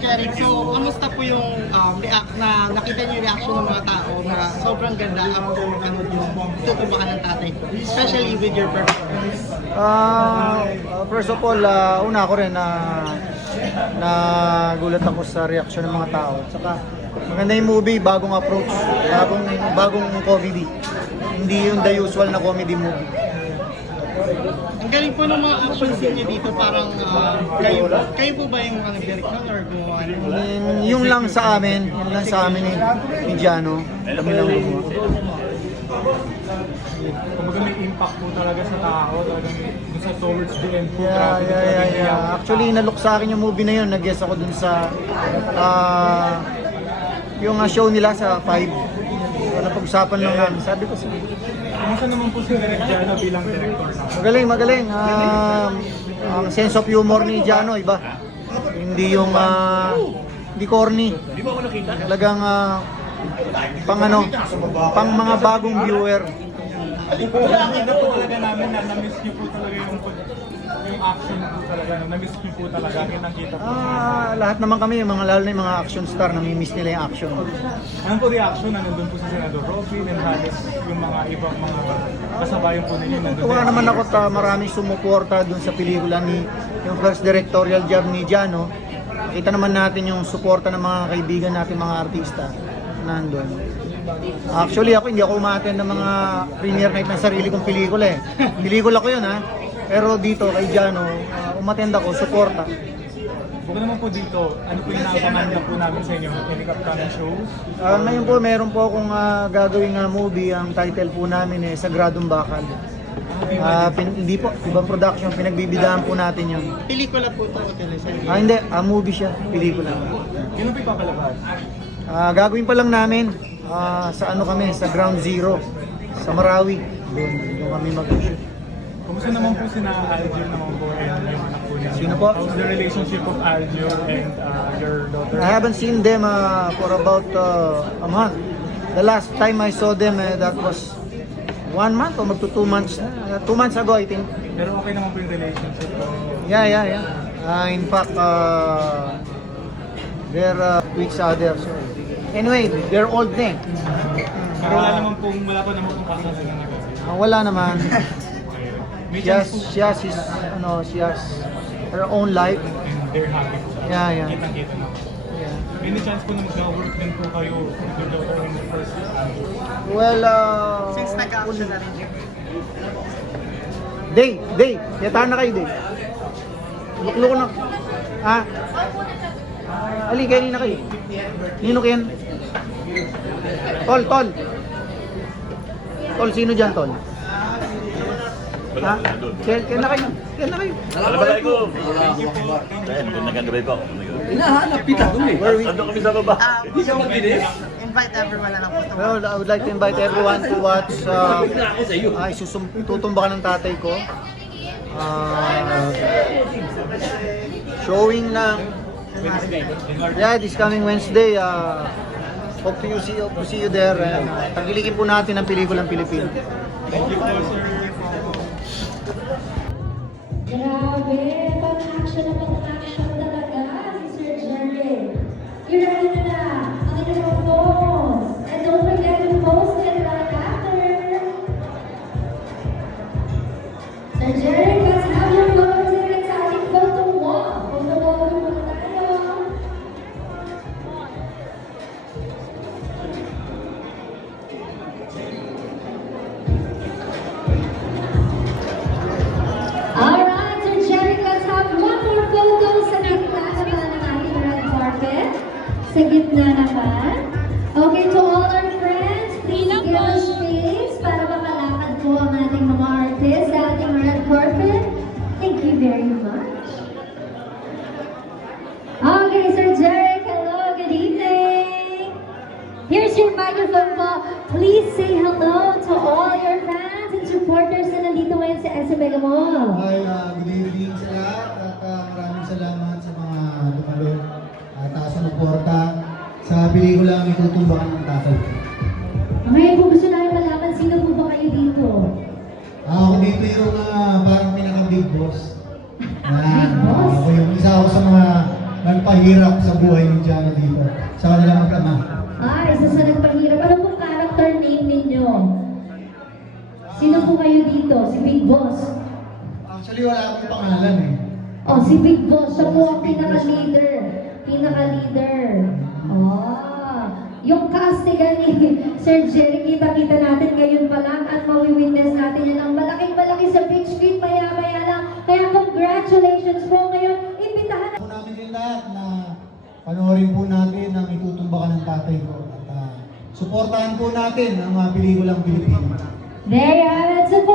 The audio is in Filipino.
Jeric, so kamusta po yung nakita niyo yung reaction ng mga tao na sobrang ganda after panood yung tutubakan ng tatay ko, especially with your performance? First of all, una ako rin na gulat ako sa reaksyon ng mga tao. Saka maganda yung movie, bagong approach, bagong comedy. Hindi yung the usual na comedy movie. Ang galing po ng mga action scene niyo dito, parang kayo po ba yung nag-direct nun or gumawa? Yung lang sa amin ni Giano, kami lang gumawa. Kumbaga may impact po talaga sa tao, talagang sa towards the end po. Yeah. Actually, nalook sa akin yung movie na yun. Nag-guest ako dun sa yung show nila sa 5. Napag-usapan lang namin. Sabi ko sige. Kumusta naman po si Direk Giano bilang director na? Magaling. Ang sense of humor ni Giano, iba. Hindi yung hindi corny. Talagang pang mga bagong viewer. Nakita po talaga namin na na-miss niyo po talaga yung action po talaga. Na-miss niyo po talaga. Nakita po. Lahat naman kami, lalo na yung mga action star, namimiss nila yung action. Anong po reaction na nandun po si Senador Robin and halos yung mga ibang mga kasabayan po ninyo nandun? Tuwa naman ako maraming sumuporta dun sa pelikula yung first directorial job ni Giano. Kita naman natin yung suporta ng mga kaibigan natin, mga artista nandun. Actually hindi ako umattend ng mga premiere night ng sarili kong pelikula eh. Pelikula ko yun Pero dito kay Giano, umattend ako, suporta. Bukod naman po dito, ano po yung naabangan niya po namin sa inyo? Any upcoming shows? Ngayon po, meron po akong gagawing movie. Ang title po namin Sagradong Bakal. Hindi po, ibang production, pinagbibidahan po natin yun. Pelikula po ito o teleserye? Hindi, movie siya, pelikula. Yun po ipapalabas? Gagawin pa lang namin sa sa Ground Zero, sa Marawi. Doon kami mag-shoot. Kumusta naman po sina Algio naman po and yung anak po niya? Sino po? How's the relationship of Algio and your daughter? I haven't seen them for about a month. The last time I saw them, that was 1 month or magto 2 months. 2 months ago, I think. Pero okay naman po yung relationship po? Yeah. In fact, they're with each other. So, anyway, they're old na eh. Pero wala pa naman pong kasal sila ngayon? Wala naman. May She has, chance po. she has her own life. And they're happy po. Yeah. Kitang-kita na. May chance po na mag-work din po kayo with your daughter in the first Well, Since nag-action na rin siya. Day, yataan na kayo, Day. Luklo na. Ali, kainin na kayo. Nino kayan? Tol. Tol, sino dyan, Tol? Kaya na kayo. Salamat ko. Nagkagabay po. Hinahanap kita doon eh. Ando kami sa baba. Hindi ka magbilis. Invite everyone na lang po. Well, I would like to invite everyone to watch Bigla ako sa iyo. tutumbakan ng tatay ko. Showing na this coming Wednesday. Hope to see you there. Tagilikin po natin ang pelikulang Pilipino. Thank you po, sir. Grabe, pang-action talaga si Sir Jerry. You're ready na ang inyong photos. And don't forget to post it right after. Sir Jerry, let's have your photo taken sa ating photo wall. Photo wall muna tayo. Alright, Sir Jerry, let's have one more photo sa gitna naman ng ating red carpet. Sa gitna naman. Okay, to all our friends, please give us space para makalakad po ang ating mga artists sa ating red carpet. Thank you very much. Okay, Sir Jerry, hello, good evening. Here's your microphone po. Please say hello to all your fans and supporters na nandito ngayon sa SM Mega Mall. Hi, good evening sa lahat at maraming salamat sa mga dumalo at sumuporta sa pelikulang Itutumbakan ng Tatay. Ngayon po gusto namin malaman sino po ba kayo dito? Ako dito yung parang pinaka-big boss. Big boss? Ako yung isa ako sa mga nagpahirap sa buhay ni Jano dito, sa kanilang mag-ama. Isa sa nagpahirap. Ano pong character name ninyo? Sino po kayo dito? Si Big Boss? Actually, wala akong pangalan eh. Oh, si Big Boss. Siya po ang pinaka-leader. Pinaka-leader. Yung castigan ni Sir Jerry, kita-kita natin ngayon pa lang at mawi-witness natin yan ang malaking-malaki sa big screen, maya-maya lang. Kaya congratulations po ngayon. Imbitahan Po namin din lahat na panoorin po natin ang itutumbakan ng tatay ko. At suportahan po natin ang mga pelikulang Pilipino. There you have it. So